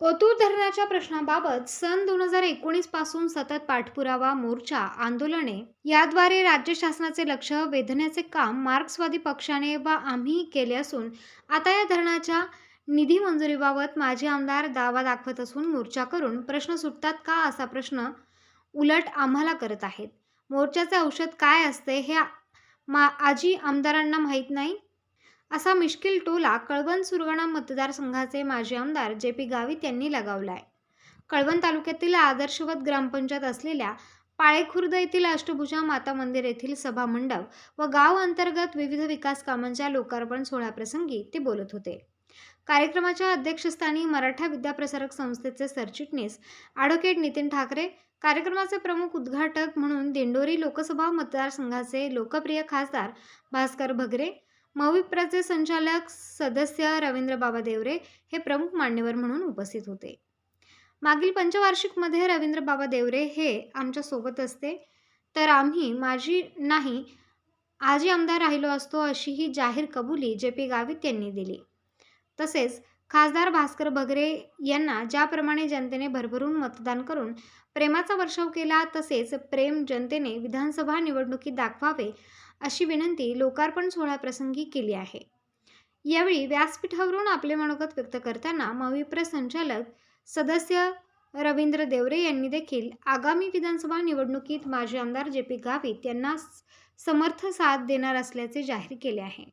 ओतूर धरणाच्या प्रश्नाबाबत सन 2019 पासून सतत पाठपुरावा, मोर्चा, आंदोलने याद्वारे राज्य शासनाचे लक्ष वेधण्याचे काम मार्क्सवादी पक्षाने व आम्ही केले असून आता या धरणाच्या निधी मंजुरीबाबत माजी आमदार दावा दाखवत असून मोर्चा करून प्रश्न सुटतात का असा प्रश्न उलट आम्हाला करत आहेत. मोर्चाचे औषध काय असते हे आजी आमदारांना माहीत नाही. असा मिश्किल टोला कळवण सुरगाणा मतदारसंघाचे माजी आमदार जे.पी. गावित यांनी लगावलाय. कळवण तालुक्यातील आदर्शवत ग्रामपंचायत असलेल्या पाळेखुर्द येथील अष्टभुजा माता मंदिर येथील सभा मंडप व गाव अंतर्गत विविध विकास कामांच्या लोकार्पण सोहळ्याप्रसंगी ते बोलत होते. कार्यक्रमाच्या अध्यक्षस्थानी मराठा विद्याप्रसारक संस्थेचे सरचिटणीस ॲडव्होकेट नितीन ठाकरे, कार्यक्रमाचे प्रमुख उद्घाटक म्हणून दिंडोरी लोकसभा मतदारसंघाचे लोकप्रिय खासदार भास्कर भगरे, मविप्राचे संचालक सदस्य रवींद्र बाबा देवरे हे प्रमुख मान्यवर म्हणून उपस्थित होते. मागील पंचवार्षिकमध्ये रवींद्र बाबा देवरे हे आमच्या सोबत असते तर आम्ही माजी नाही आजी आमदार राहिलो असतो अशी ही जाहीर कबुली जे.पी. गावित यांनी दिली. तसेच खासदार भास्कर भगरे यांना ज्याप्रमाणे जनतेने भरभरून मतदान करून प्रेमाचा वर्षाव केला तसेच प्रेम जनतेने विधानसभा निवडणुकीत दाखवावे अशी विनंती लोकार्पण सोहळ्याप्रसंगी केली आहे. यावेळी व्यासपीठावरून आपले मनोगत व्यक्त करताना मविप्र संचालक सदस्य रवींद्र देवरे यांनी देखील आगामी विधानसभा निवडणुकीत माजी आमदार जे.पी. गावित यांना समर्थ साथ देणार असल्याचे जाहीर केले आहे.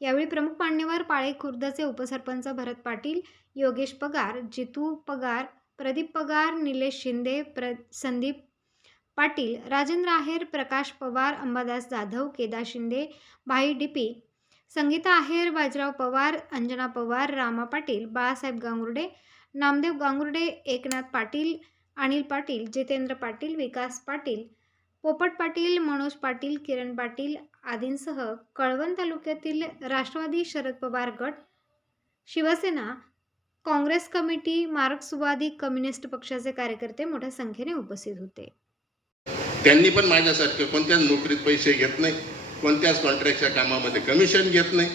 यावेळी प्रमुख मान्यवर पाळेखुर्दचे उपसरपंच भरत पाटील, योगेश पगार, जितू पगार, प्रदीप पगार, निलेश शिंदे, संदीप पाटील, राजेंद्र आहेर, प्रकाश पवार, अंबादास जाधव, केदार शिंदे, भाई डीपी, संगीता आहेर, बाजीराव पवार, अंजना पवार, रामा पाटील, बाळासाहेब गांगुर्डे, नामदेव गांगुर्डे, एकनाथ पाटील, अनिल पाटील, जितेंद्र पाटील, विकास पाटील, पोपट पाटील, मनोज पाटील, किरण पाटील आदींसह कळवण तालुक्यातील राष्ट्रवादी शरद पवार गट, शिवसेना, काँग्रेस कमिटी, मार्क्सवादी कम्युनिस्ट पक्षाचे कार्यकर्ते मोठ्या संख्येने उपस्थित होते. त्यांनी पण माझ्यासारखे कोणत्याच नोकरीत पैसे घेत नाही, कोणत्याच कॉन्ट्रॅक्टच्या कामामध्ये कमिशन घेत नाही,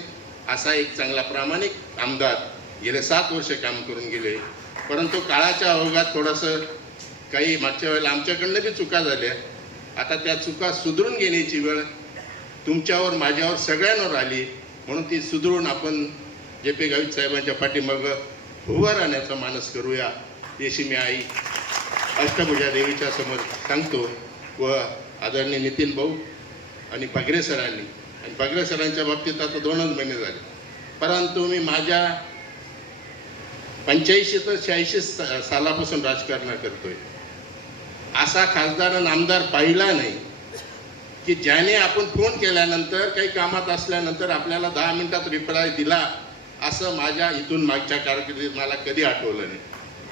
असा एक चांगला प्रामाणिक आमदार गेले 7 वर्ष काम करून गेले. परंतु काळाच्या ओघात थोडंसं काही मागच्या वेळेला आमच्याकडनं बी चुका झाल्या. आता त्या चुका सुधारून घेण्याची वेळ तुमच्यावर, माझ्यावर, सगळ्यांवर आली. म्हणून ती सुधारून आपण जे.पी. गावित साहेबांच्या पाठीमागं उभं राहण्याचा मानस करूया, याची मी आई अष्टभुजा देवीच्या समोर सांगतो. व आदरणीय नितीन भाऊ आणि भगरे सरांनी, आणि भगरे सरांच्या बाबतीत आता 2च महिने झाले, परंतु मी माझ्या 85 ते 86 सालापासून राजकारण करतोय. असा खासदार आणि आमदार पाहिला नाही की ज्याने आपण फोन केल्यानंतर, काही कामात असल्यानंतर आपल्याला 10 मिनिटात रिप्लाय दिला, असं माझ्या इथून मागच्या कारकिर्दीत मला कधी आठवलं नाही.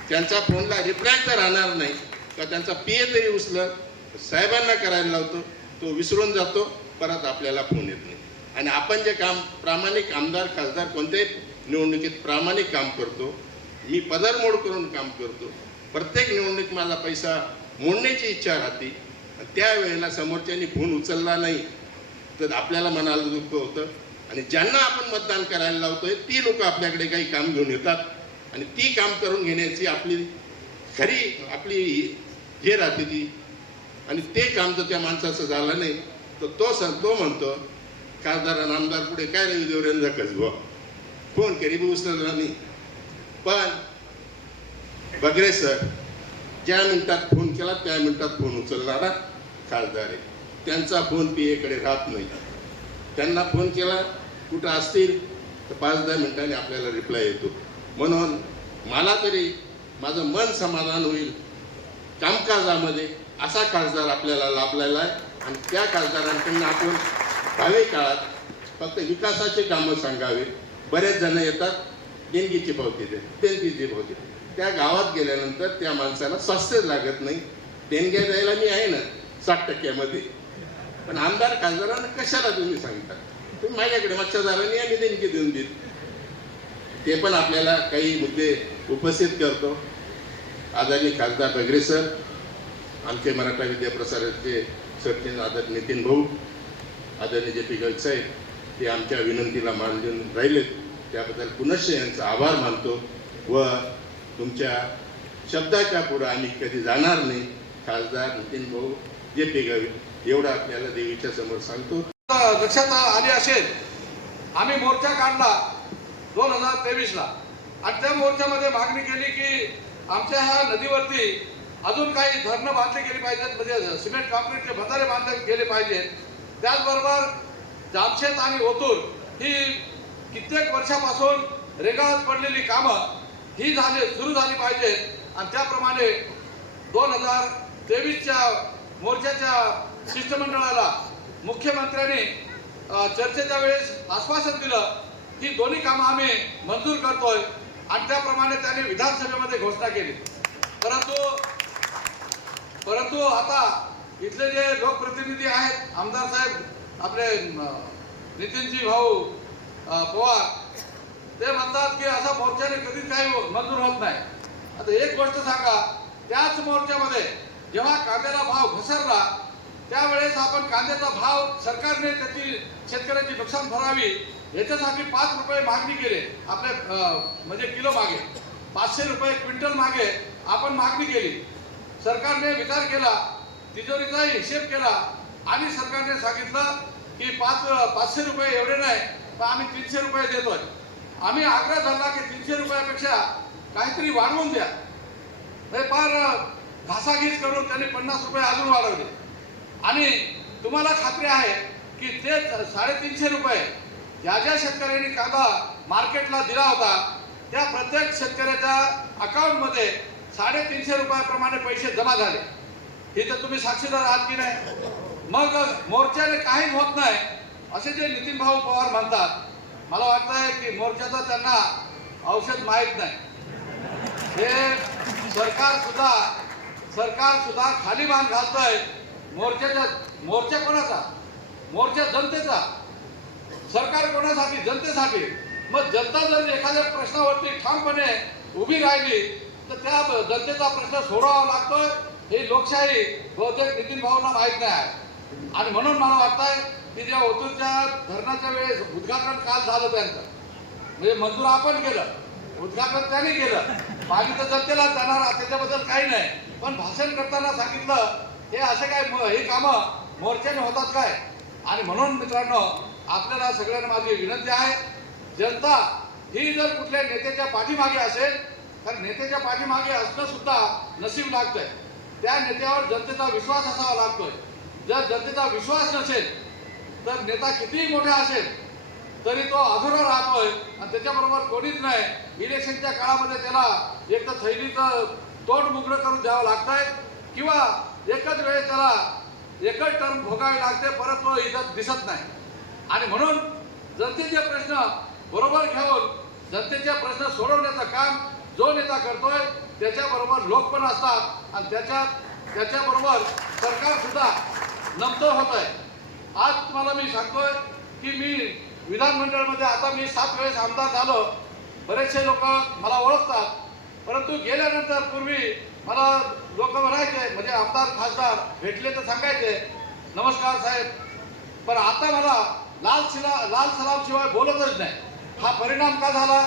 त्यांचा फोनला रिप्लाय तर राहणार नाही का, त्यांचा पीए जरी उचलं साहेबांना करायला लावतो, तो विसरून जातो, परत आपल्याला फोन येत नाही. आणि आपण जे काम प्रामाणिक आमदार खासदार कोणत्याही निवडणुकीत प्रामाणिक काम करतो, मी पदरमोड करून काम करतो. प्रत्येक निवडणूक माझा पैसा मोडण्याची इच्छा राहते. त्यावेळेला समोरच्यानी फोन उचलला नाही तर आपल्याला मनाला दुःख होतं. आणि ज्यांना आपण मतदान करायला लावतोय ती लोक आपल्याकडे काही काम घेऊन येतात आणि ती काम करून घेण्याची आपली खरी आपली हे राहते ती. आणि ते काम जर त्या माणसाचं झालं नाही तर तो म्हणतो खासदार आणि आमदार पुढे काय रवी देवरेंद्र कसबा फोन करी बी उचलला नाही. पण बगरे सर ज्या मिनिटात फोन केला त्या मिनिटात फोन उचलणारा खासदार आहे. त्यांचा फोन पीएकडे राहत नाही. त्यांना फोन केला कुठं असतील तर 5-10 मिनिटांनी आपल्याला रिप्लाय येतो. म्हणून मला तरी माझं मन समाधान होईल कामकाजामध्ये असा खासदार आपल्याला लाभलेला आहे. आणि त्या खासदारांकडून आपण भावी काळात फक्त विकासाचे कामं सांगावे. बरेच जण येतात देणगीची पावती दे, देणगीची पावती. त्या गावात गेल्यानंतर त्या माणसाला स्वास्थ्यच लागत नाही. देणग्या द्यायला मी आहे ना 60% पण आमदार खासदारांना कशाला तुम्ही सांगता, तुम्ही माझ्याकडे मच्छादारांनी आम्ही देणगी देऊन देत. ते पण आपल्याला काही मुद्दे उपस्थित करतो. आदरणीय खासदार भगरे सर, आमचे मराठा विद्याप्रसारकचे सरचिटणीस आदरणीय नितीन भाऊ, आदरणीय जे.पी. गावित साहेब, ते आमच्या विनंतीला मान देऊन राहिलेत. त्याबद्दल पुनश्च यांचा आभार मानतो. व तुमच्या शब्दाच्या पुढं आम्ही कधी जाणार नाही. खासदार नितीन भाऊ जे ते गावी एवढं आपल्याला देवीच्या समोर सांगतो. लक्षात आली असेल, आम्ही मोर्चा काढला 2023ला आणि त्या मोर्चामध्ये मागणी केली की आमच्या ह्या नदीवरती अजून काही धरणं बांधली गेली पाहिजेत, म्हणजे सिमेंट काँक्रीटचे बंधारे बांधले गेले पाहिजेत. त्याचबरोबर जामशेत आणि ओतूर ही कित्येक वर्षापासून रेंगाळत पडलेली कामं ही सुरू झाली पाहिजेत आणि त्याप्रमाणे 2023च्या मोर्चाच्या शिष्टमंडळाला मुख्यमंत्र्यांनी चर्चेच्या वेळेस आश्वासन दिलं की दोन्ही कामं आम्ही मंजूर करतोय आणि त्याप्रमाणे त्यांनी विधानसभेमध्ये घोषणा केली. परंतु आता इथले जे लोकप्रतिनिधी आहेत, आमदार साहेब आपले नितीनजी भाऊ पवार, ते म्हणतात की असा मोर्चाने कधीच काही मंजूर होत नाही. आता एक गोष्ट सांगा, त्याच मोर्चामध्ये जेव्हा कांद्याला भाव घसरला त्यावेळेस आपण कांद्याचा भाव सरकारने त्याची शेतकऱ्याची नुकसान भरावी याच्यासाठी 5 रुपये मागणी केली. आपल्या म्हणजे किलो मागे 500 रुपये क्विंटल मागे आपण मागणी केली. सरकारने विचार केला, तिजोरीचा हिशेब केला आणि सरकारने सांगितलं की 500 रुपये एवढे नाही, तर आम्ही 300 रुपये देतोय. आम्ही आग्रह धरला की 300 रुपयापेक्षा काहीतरी वाढवून द्या. हे फार घासाघीस करून त्यांनी 50 रुपये अजून वाढवले आणि तुम्हाला खात्री आहे की ते 350 रुपये ज्या ज्या शेतकऱ्यांनी कांदा मार्केटला दिला होता त्या प्रत्येक शेतकऱ्याच्या अकाउंटमध्ये 350 रुपयाप्रमाणे पैसे जमा झाले. हे तर तुम्ही साक्षीदार आहात की नाही. मग मोर्चाने काहीच होत नाही असे जे नितीन भाऊ पवार म्हणतात, मला वाटतंय की मोर्चाचं त्यांना औषध माहीत नाही. हे सरकार सुद्धा खाली मान घालतंय. मोर्चा कोणाचा? मोर्चा जनतेचा. सरकार कोणासाठी? जनतेसाठी. मग जनता जर एखाद्या प्रश्नावरती ठामपणे उभी राहिली तर त्या जनतेचा प्रश्न सोडवावा लागतोय. ही लोकशाही बहुतेक नितीन भाऊंना माहीत नाही आहे. आणि म्हणून मला वाटतंय की ज्या ओतूरच्या धरणाच्या वेळेस उद्घाटन काल झालं त्यांचं, म्हणजे मंजूर आपण केलं, उद्घाटन त्यांनी केलं, पाणी तर जनतेला जाणार त्याच्याबद्दल काही नाही, पण भाषण करताना सांगितलं हे असे काय हे कामं मोर्चाने होतात काय. आणि म्हणून मित्रांनो, आपल्याला सगळ्यांना माझी विनंती आहे, जनता ही जर कुठल्या नेत्याच्या पाठीमागे असेल तर नेत्याच्या पाठीमागे असणं सुद्धा नशीब लागतंय. त्या नेत्यावर जनतेचा विश्वास असावा लागतोय. जर जनतेचा विश्वास नसेल तर नेता कितीही मोठा असेल तरी तो अधुरा राहतोय आणि त्याच्याबरोबर कोणीच नाही. इलेक्शनच्या काळामध्ये त्याला एक तर थैलीचं तोंड मुगडं करून द्यावं लागतंय किंवा एकच वेळेस त्याला एकच टर्म भोगावी लागते, परत तो इथं दिसत नाही. आणि म्हणून जनतेचे प्रश्न बरोबर घेऊन जनतेचे प्रश्न सोडवण्याचं काम जो नेता करतोय त्याच्याबरोबर लोक पण असतात आणि त्याच्याबरोबर सरकार सुद्धा नमतं होत आहे. आज तुम्हाला मी सांगतोय की मी विधानमंडळमध्ये आता मी 7 वेळेस आमदार झालो. बरेचसे लोक मला ओळखतात, परंतु गेल्यानंतर पूर्वी मला लोक म्हणायचे, म्हणजे आमदार खासदार भेटले तर सांगायचे नमस्कार साहेब, पण आता मला लाल सलाम शिवाय बोलतच नाही. हा परिणाम का झाला?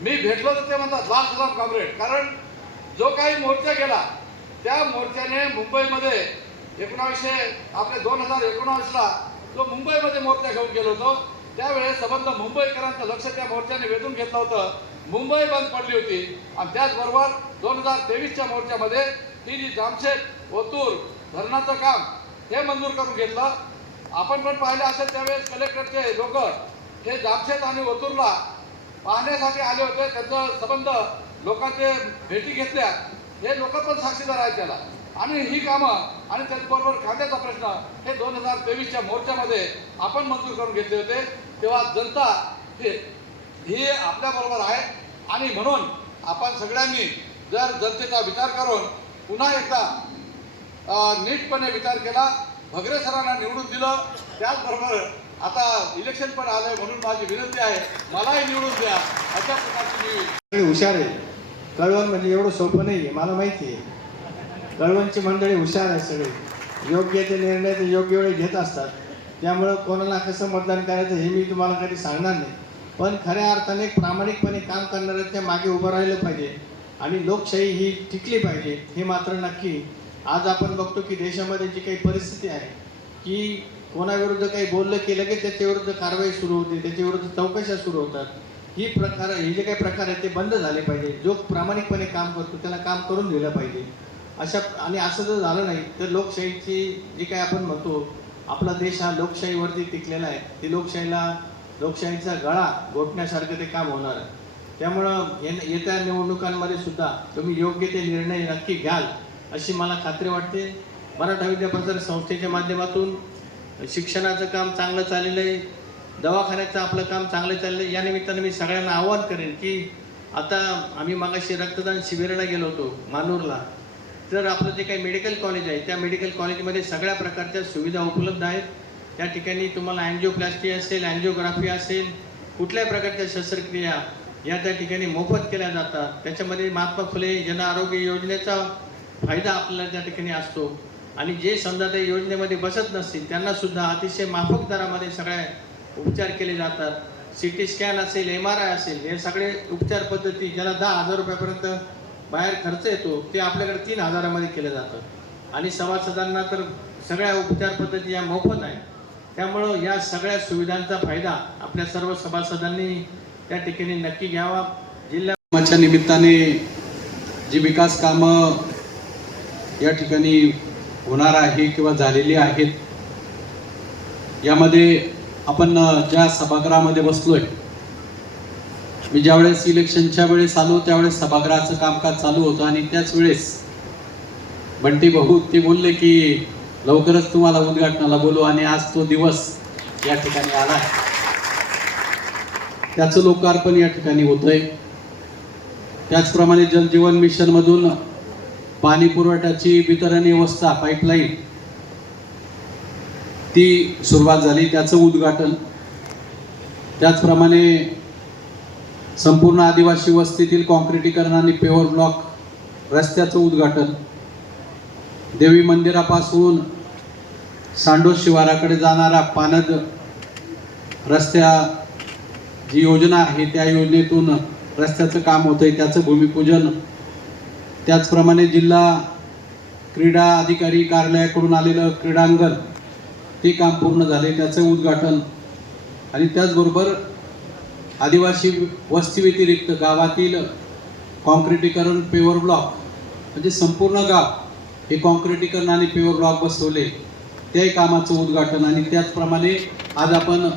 मी भेटलो तर ते म्हणतात लाल सलाम कॉम्रेड. कारण जो काही मोर्चा गेला त्या मोर्चाने मुंबईमध्ये 2019ला जो मुंबईमध्ये मोर्चा घेऊन गेलो होतो त्यावेळेस संबंध मुंबईकरांचं लक्ष त्या मोर्चाने वेधून घेतलं होतं. मुंबई बंद पडली होती आणि त्याचबरोबर 2023च्या मोर्चामध्ये ही जी जामशेत ओतूर धरणाचं काम हे मंजूर करून घेतलं. आपण पण पाहिलं असेल त्यावेळेस कलेक्टरचे लोक हे जामशेत आणि ओतूरला पाहण्यासाठी आले होते. त्यांचा संबंध लोकांचे भेटी घेतल्या, हे लोक पण साक्षीदार आहेत त्याला. आणि ही कामं आणि त्याचबरोबर कांद्याचा प्रश्न हे 2023च्या मोर्चामध्ये आपण मंजूर करून घेतले होते. तेव्हा जनता ही आपल्याबरोबर आहे आणि म्हणून आपण सगळ्यांनी जर जनतेचा विचार करून पुन्हा एकदा नीटपणे विचार केला, भगरे सरांना निवडून दिलं, त्याचबरोबर आता इलेक्शन पण आलंय म्हणून माझी विनंती आहे मलाही निवडून द्या. अशा प्रकारची मी हुशार आहे. कळवण म्हणजे एवढं सोपं नाही आहे, मला माहिती आहे. कळवणची मंडळी हुशार आहे सगळे, योग्य ते निर्णय ते योग्य वेळी घेत असतात. त्यामुळं कोणाला कसं मतदान करायचं हे मी तुम्हाला कधी सांगणार नाही. पण खऱ्या अर्थाने प्रामाणिकपणे काम करणाऱ्यांच्या मागे उभं राहिलं पाहिजे आणि लोकशाही ही टिकली पाहिजे हे मात्र नक्की. आज आपण बघतो की देशामध्ये जी काही परिस्थिती आहे की कोणाविरुद्ध काही बोललं केलं की त्याच्याविरुद्ध कारवाई सुरू होते, त्याच्याविरुद्ध चौकशा सुरू होतात. हे जे काही प्रकार आहेत ते बंद झाले पाहिजे. जो प्रामाणिकपणे काम करतो त्याला काम करून दिलं पाहिजे. आणि असं जर झालं नाही तर लोकशाहीची जी काही आपण म्हणतो आपला देश हा लोकशाहीवरती टिकलेला आहे, ते लोकशाहीचा गळा घोटण्यासारखं ते काम होणार आहे. त्यामुळं येत्या निवडणुकांमध्ये सुद्धा तुम्ही योग्य ते निर्णय नक्की घ्याल अशी मला खात्री वाटते. मराठा विद्याप्रसारक संस्थेच्या माध्यमातून शिक्षणाचं काम चांगलं चाललेलं आहे, दवाखान्याचं आपलं काम चांगलं चाललं आहे. या निमित्तानं मी सगळ्यांना आवाहन करेन की आता आम्ही मागाशी रक्तदान शिबिराला गेलो होतो मानूरला. तर आपलं जे काही मेडिकल कॉलेज आहे त्या मेडिकल कॉलेजमध्ये सगळ्या प्रकारच्या सुविधा उपलब्ध आहेत. त्या ठिकाणी तुम्हाला अँजिओप्लास्टी असेल, अँजिओग्राफी असेल, कुठल्याही प्रकारच्या शस्त्रक्रिया या त्या ठिकाणी मोफत केल्या जातात. त्याच्यामध्ये महात्मा फुले जन आरोग्य योजनेचा फायदा आपल्याला त्या ठिकाणी असतो. आणि जे समजा त्या योजनेमध्ये बसत नसतील त्यांना सुद्धा अतिशय माफक दरामध्ये सगळ्या उपचार केले जातात. CT स्कॅन असेल, MRI असेल, हे सगळे उपचार पद्धती ज्याला 10,000 रुपयापर्यंत बाहेर खर्च येतो ते आपल्याकडे 3,000मध्ये केलं जातं. आणि सभासदांना तर सगळ्या उपचार पद्धती या मोफत आहेत. त्यामुळं या सगळ्या सुविधांचा फायदा आपल्या सर्व सभासदांनी त्या ठिकाणी नक्की घ्यावा. जिल्ह्याच्या निमित्ताने जी विकास कामं या ठिकाणी होणार आहे किंवा झालेली आहेत, यामध्ये आपण ज्या सभागृहामध्ये बसलोय, मी ज्यावेळेस इलेक्शनच्या वेळेस आलो त्यावेळेस सभागृहाचं कामकाज चालू होतं आणि त्याच वेळेस बंटी भाऊ ते बोलले की लवकरच तुम्हाला उद्घाटनाला बोलू आणि आज तो दिवस या ठिकाणी आला. त्याचं लोकार्पण या ठिकाणी होतंय. त्याचप्रमाणे जलजीवन मिशनमधून पाणी पुरवठ्याची वितरण व्यवस्था पाईपलाईन ती सुरुवात झाली, त्याचं उद्घाटन. त्याचप्रमाणे संपूर्ण आदिवासी वस्तीतील कॉन्क्रिटीकरण आणि पेवर ब्लॉक रस्त्याचं उद्घाटन. देवी मंदिरापासून सांडोस शिवाराकडे जाणारा पानद रस्त्या जी योजना आहे त्या योजनेतून रस्त्याचं काम होतंय, त्याचं भूमिपूजन. त्याचप्रमाणे जिल्हा क्रीडा अधिकारी कार्यालयाकडून आलेलं क्रीडांगण ते काम पूर्ण झाले, त्याचं उद्घाटन. आणि त्याचबरोबर आदिवासी वस्ती व्यतिरिक्त गावातील कॉन्क्रिटीकरण पेवर ब्लॉक म्हणजे संपूर्ण गाव हे कॉन्क्रिटीकरण आणि पेवर ब्लॉक बसवले, त्याही कामाचं उद्घाटन. आणि त्याचप्रमाणे आज आपण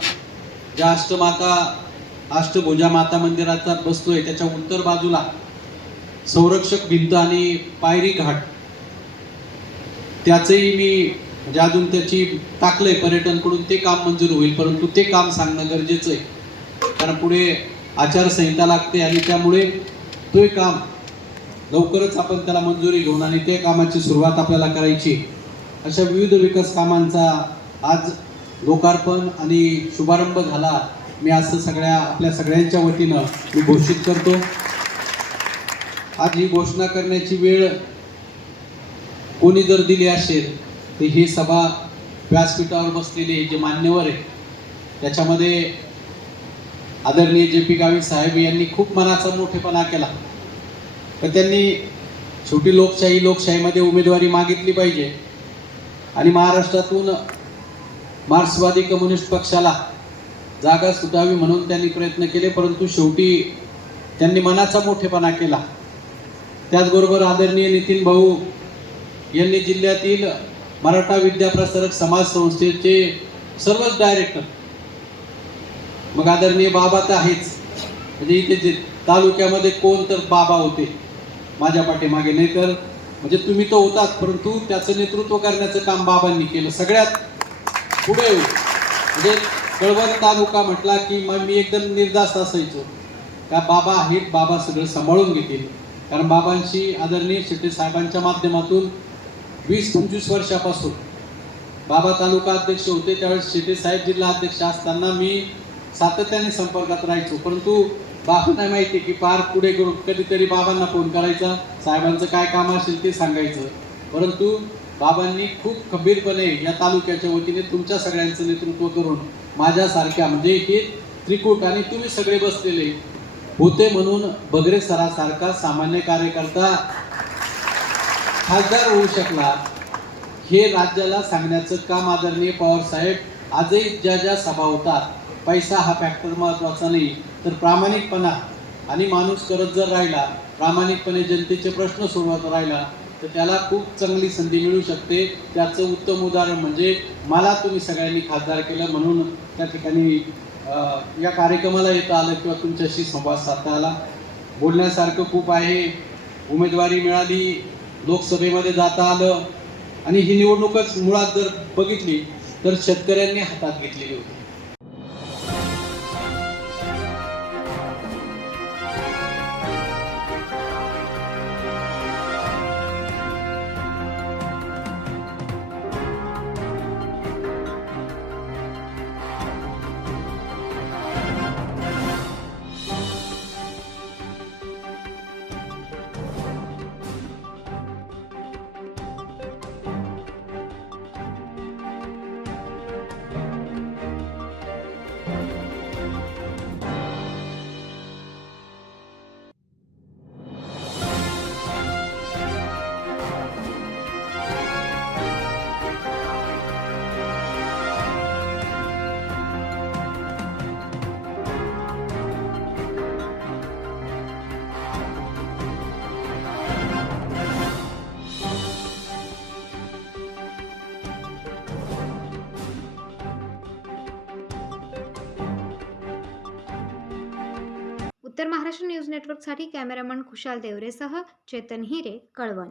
ज्या अष्टभुजा माता मंदिराचा बसतोय त्याच्या उत्तर बाजूला संरक्षक भिंत आणि पायरी घाट त्याचंही मी म्हणजे अजून त्याची टाकलंय पर्यटनकडून, ते काम मंजूर होईल, परंतु ते काम सांगणं गरजेचं आहे कारण पुढे आचारसंहिता लागते आणि त्यामुळे तो काम लवकरच आपण त्याला मंजुरी घेऊन आणि त्या कामाची सुरुवात आपल्याला करायची. अशा विविध विकास कामांचा आज लोकार्पण आणि शुभारंभ झाला. मी असं आपल्या सगळ्यांच्या वतीनं मी घोषित करतो. आज ही घोषणा करण्याची वेळ कोणी जर दिली असेल तर ही सभा व्यासपीठावर बसलेले जे मान्यवर आहे त्याच्यामध्ये आदरणीय JP गावित साहेब यांनी खूप मनाचा मोठेपणा केला. तर त्यांनी शेवटी लोकशाहीमध्ये उमेदवारी मागितली पाहिजे आणि महाराष्ट्रातून मार्क्सवादी कम्युनिस्ट पक्षाला जागा सुटावी म्हणून त्यांनी प्रयत्न केले, परंतु शेवटी त्यांनी मनाचा मोठेपणा केला. त्याचबरोबर आदरणीय नितीन भाऊ यांनी जिल्ह्यातील मराठा विद्याप्रसारक समाज संस्थेचे सर्वच डायरेक्टर, मग आदरणीय बाबा तर आहेच, म्हणजे इथे जे तालुक्यामध्ये कोण तर बाबा होते माझ्या पाठीमागे, नाही तर म्हणजे तुम्ही तर होतात परंतु त्याचं नेतृत्व करण्याचं काम बाबांनी केलं. सगळ्यात पुढे म्हणजे कळवण तालुका म्हटला की मग मी एकदम निर्धास्त असायचो का बाबा आहेत, बाबा सगळं सांभाळून घेतील. कारण बाबांशी आदरणीय शेट्टे साहेबांच्या माध्यमातून 20-25 वर्षापासून बाबा तालुका अध्यक्ष होते, त्यावेळेस शेट्टे साहेब जिल्हा अध्यक्ष असताना मी सातत्याने संपर्कात राहायचो. परंतु बाबांना माहिती की पार पुढे करून कधीतरी बाबांना फोन करायचा, साहेबांचं काय काम असेल ते सांगायचं, परंतु बाबांनी खूप खंबीरपणे या तालुक्याच्या वतीने तुमच्या सगळ्यांचं नेतृत्व करून माझ्यासारख्या म्हणजे हे त्रिकूट आणि तुम्ही सगळे बसलेले होते म्हणून बगरे सरासारखा सामान्य कार्यकर्ता खासदार होऊ शकला, हे राज्याला सांगण्याचं काम आदरणीय पवार साहेब आजही ज्या सभा होतात, पैसा हा फॅक्टर महत्त्वाचा नाही, तर प्रामाणिकपणा आणि माणूस करत जर राहिला, प्रामाणिकपणे जनतेचे प्रश्न सोडवत राहिला, तर त्याला खूप चांगली संधी मिळू शकते. त्याचं उत्तम उदाहरण म्हणजे मला तुम्ही सगळ्यांनी खासदार केलं म्हणून त्या ठिकाणी या कार्यक्रमाला येता आलं किंवा तुमच्याशी संवाद साधता आला. बोलण्यासारखं खूप आहे. उमेदवारी मिळाली, लोकसभेमध्ये जाता आलं आणि ही निवडणूकच मुळात जर बघितली तर शेतकऱ्यांनी हातात घेतलेली होती. उत्तर महाराष्ट्र न्यूज नेटवर्कसाठी कॅमेरामन खुशाल देवरेसह चेतन हिरे, कळवण.